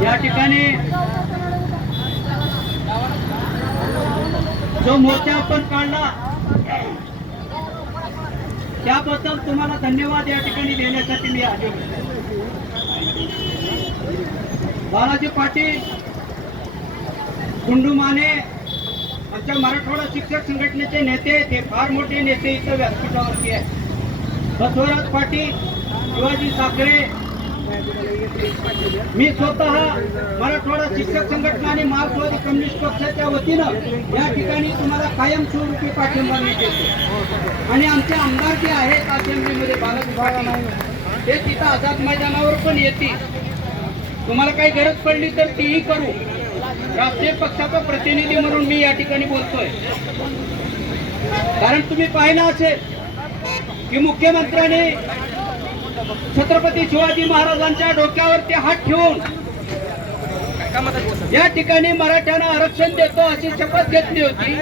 या ठिकाणी जो मोर्चा आपण काढला त्याबद्दल तुम्हाला धन्यवाद या ठिकाणी देण्यासाठी मी आलो बालाजी पाटील कुंडू माने आमच्या मराठवाडा शिक्षक संघटनेचे नेते ते फार मोठे नेते इथं व्यासपीठावरती आहे बसवराज पाटील शिवाजी साखरे मी स्वतः मराठवाडा शिक्षक संघटना आणि मार्क्सवादी कम्युनिस्ट पक्षाच्या वतीनं या ठिकाणी तुम्हाला कायमस्वरूपी पाठिंबा मी देतो आणि आमचे आमदार जे आहेत असेंब्लीमध्ये बालाजी पाटील ते तिथं आझाद मैदानावर पण येतील. तुम्हाला काही गरज पडली तर तीही करू. राष्ट्रीय पक्षाचा प्रतिनिधी म्हणून मी या ठिकाणी बोलतोय. कारण तुम्ही पाहिलं असेल की मुख्यमंत्र्यांनी छत्रपती शिवाजी महाराजांच्या डोक्यावरती हात ठेवून या ठिकाणी मराठ्यांना आरक्षण देतो अशी शपथ घेतली होती.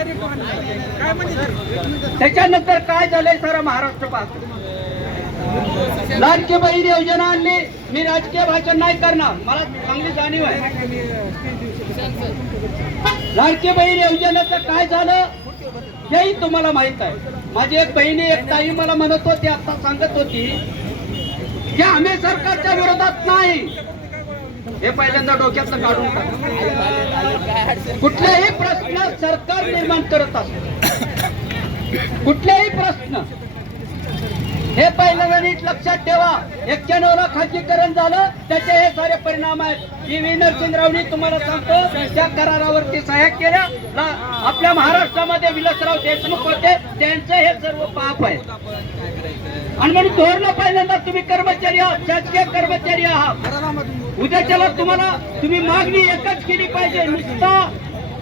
त्याच्यानंतर काय झालंय सारा महाराष्ट्र पाहतो. लाडकी बहीण योजना आणली. मी राजकीय भाषण नाही करणार. मला चांगली जाणीव आहे. लाडकी बहीण योजनेचं काय झालं हेही तुम्हाला माहीत आहे. माझी एक बहिणी एक ताई मला म्हणत होती आता सांगत होती हे आम्ही सरकारच्या विरोधात नाही. हे पहिल्यांदा डोक्यातलं काढून टाका. कुठलेही प्रश्न सरकार निर्माण करत असत कुठलेही प्रश्न. हे पहिल्यांदा नीट लक्षात ठेवा. एक्क्याण्णव ला खाजगीकरण झालं त्याचे हे सारे परिणाम आहेत. पी व्ही नरसिंहरावनी तुम्हाला सांगतो त्या करारावरती सह्या केल्या. आपल्या महाराष्ट्रामध्ये विलासराव देशमुख होते त्यांचं हे सर्व पाप आहे. आणि म्हणून धोरण पहिल्यांदा तुम्ही कर्मचारी आहात शासकीय कर्मचारी आहात. उद्याच्याला तुम्हाला तुम्ही मागणी एकच केली पाहिजे नुसता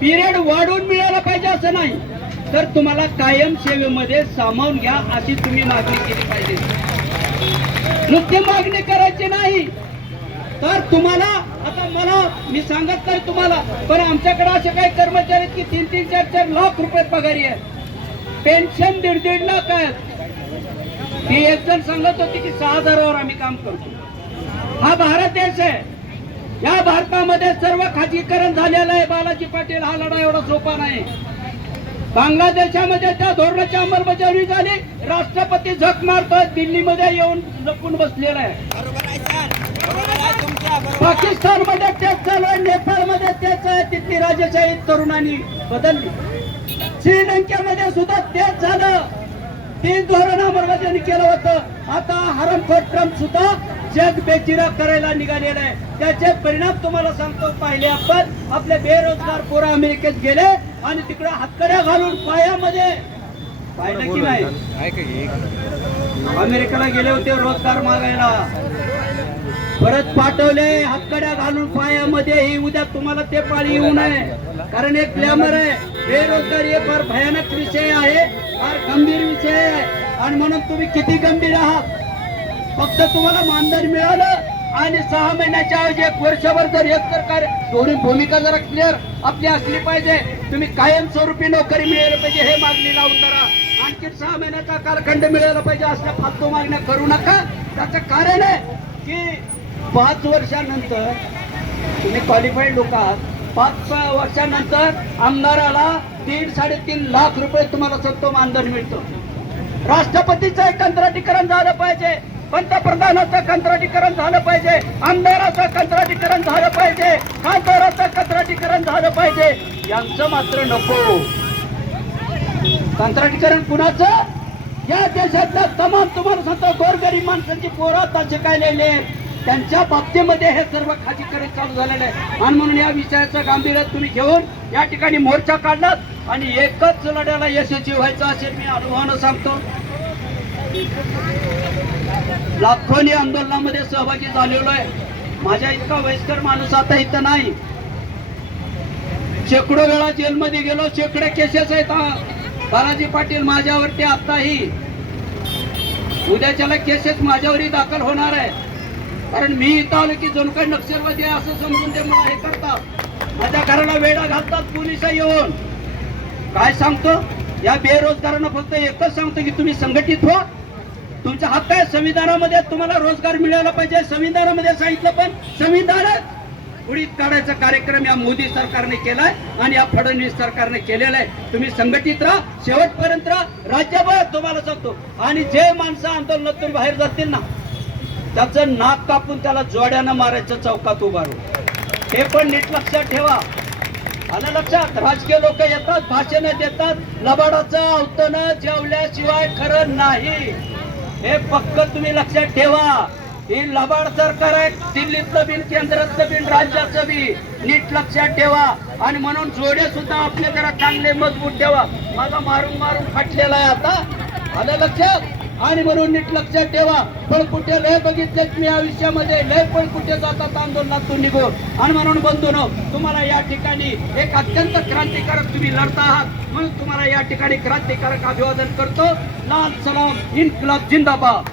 पिरियड वाढवून मिळाला पाहिजे असं नाही. तर तुम्हाला कायम सेवेमध्ये सामावून घ्या अशी तुम्ही मागणी केली नुसती मागणी करायची नाही. तर तुम्हाला आता मला मी सांगत नाही तुम्हाला पण आमच्याकडे असे काही कर्मचारी की तीन तीन चार चार लाख रुपये पगारी आहे पेन्शन दीड दीड लाख आहेत. ती एक जण सांगत होती की सहा हजारावर आम्ही काम करतो. हा भारत देश आहे. या भारतामध्ये सर्व खाजगीकरण झालेलं आहे. बालाजी पाटील हा लढा एवढा सोपा नाही. बांगलादेशामध्ये त्या धोरणाची अंमलबजावणी झाली. राष्ट्रपती झक मारतोय दिल्लीमध्ये येऊन जपून बसलेला आहे. पाकिस्तानमध्ये तेच चालू आहे नेपाळमध्ये तेच आहे तिथली राजेशाही तरुणांनी बदलली. श्रीलंकेमध्ये सुद्धा तेच झालं. तीन धोरण अंमलबजावणी केलं होतं. आता हरमखोर ट्रम्प सुद्धा जग बेचिरा करायला निघालेला आहे. त्याचे परिणाम तुम्हाला सांगतो. पाहिले आपण आपले बेरोजगार पोरं अमेरिकेत गेले आणि तिकडे हातकड्या घालून पायामध्ये. पाहिलं की नाही. अमेरिकेला गेले होते रोजगार मागायला. परत पाठवले हातकड्या घालून पायामध्ये. ही उद्या तुम्हाला ते पाळी येऊ नये. कारण एक ग्लॅमर आहे. बेरोजगारी हे फार भयानक विषय आहे फार गंभीर विषय आहे. आणि म्हणून तुम्ही किती गंभीर आहात? फक्त तुम्हाला मानधन मिळालं आणि सहा महिन्याच्या ऐवजी एक वर्षभर जर एक सरकार दोन्ही भूमिका जरा क्लिअर आपली असली पाहिजे तुम्ही कायमस्वरूपी नोकरी मिळायला पाहिजे हे मागणी लावून करा आणखी सहा महिन्याचा कालखंड मिळाला पाहिजे असल्या फालतू मागण्या करू नका. त्याचं कारण आहे की पाच वर्षानंतर तुम्ही क्वालिफाईड लोक आहात. पाच सहा वर्षानंतर आमदाराला तीन साडेतीन लाख रुपये तुम्हाला सत्तो मानधन मिळतं. राष्ट्रपतीचं कंत्राटीकरण झालं पाहिजे पंतप्रधानाचं कंत्राटीकरण झालं पाहिजे आमदाराचं कंत्राटीकरण झालं पाहिजे खासदाराचं कंत्राटीकरण झालं पाहिजे यांचं मात्र नको. कंत्राटीकरण कुणाचं? या देशातल्या तमाम तुम्हाला सांगतो गोरगरीब माणसांची पोरात आता शिकायलेले त्यांच्या बाबतीमध्ये हे सर्व खाजीकरण चालू झालेलं आहे. आणि म्हणून या विषयाचं गांभीर्य तुम्ही घेऊन या ठिकाणी मोर्चा काढलात आणि एकच लढ्याला यशस्वी व्हायचं असेल मी अनुभवानं सांगतो. लाखोनी आंदोलनामध्ये सहभागी झालेलो आहे. माझ्या इतका वयस्कर माणूस आता इथं नाही. शेकडो वेळा जेलमध्ये गेलो शेकडे केसेस आहेत हा. बालाजी पाटील माझ्यावरती आताही उद्याच्याला केसेस माझ्यावरही दाखल होणार आहे. कारण मी इथं आलो की जणू काही नक्षलवादी असं समजून ते मला हे करतात. माझ्या घराला वेळा घालतात पोलीस येऊन. काय सांगतो? या बेरोजगारांना फक्त एकच सांगतो की तुम्ही संघटित हो तुमचा हक्क आहे संविधानामध्ये तुम्हाला रोजगार मिळाला पाहिजे. संविधानामध्ये सांगितलं पण संविधानच. उडीत काढायचा कार्यक्रम या मोदी सरकारने केलाय आणि या फडणवीस सरकारने केलेला आहे. तुम्ही संघटित राहा शेवटपर्यंत राहा. राज्यभर तुम्हाला सांगतो. आणि जे माणसं आंदोलनातून बाहेर जातील ना त्याचं नाक कापून त्याला जोड्यानं मारायचं चौकात उभारू हे पण नीट लक्षात ठेवा. आलं लक्षात? राजकीय लोक येतात भाषण देतात. लबाडाचं अवतनं जेवल्याशिवाय खरं नाही. हे पक्क तुम्ही लक्षात ठेवा. ही लबाड सरकार आहे दिल्लीतलं बिन केंद्रातलं बिन राज्याचं बी. नीट लक्षात ठेवा. आणि म्हणून जोडे सुद्धा आपले जरा चांगले मजबूत ठेवा. माझा मारून मारून फाटलेला आहे आता. आलं लक्षात? आणि म्हणून नीट लक्षात ठेवा पण कुठे लय बघितलेत मी आयुष्यामध्ये लय पण कुठे जातात आंदोलनातून निघून. आणि म्हणून बंधून तुम्हाला या ठिकाणी एक अत्यंत क्रांतिकारक तुम्ही लढता आहात. म्हणून तुम्हाला या ठिकाणी क्रांतिकारक अभिवादन करतो. लाल सलाम इन्कलाब जिंदाबाद.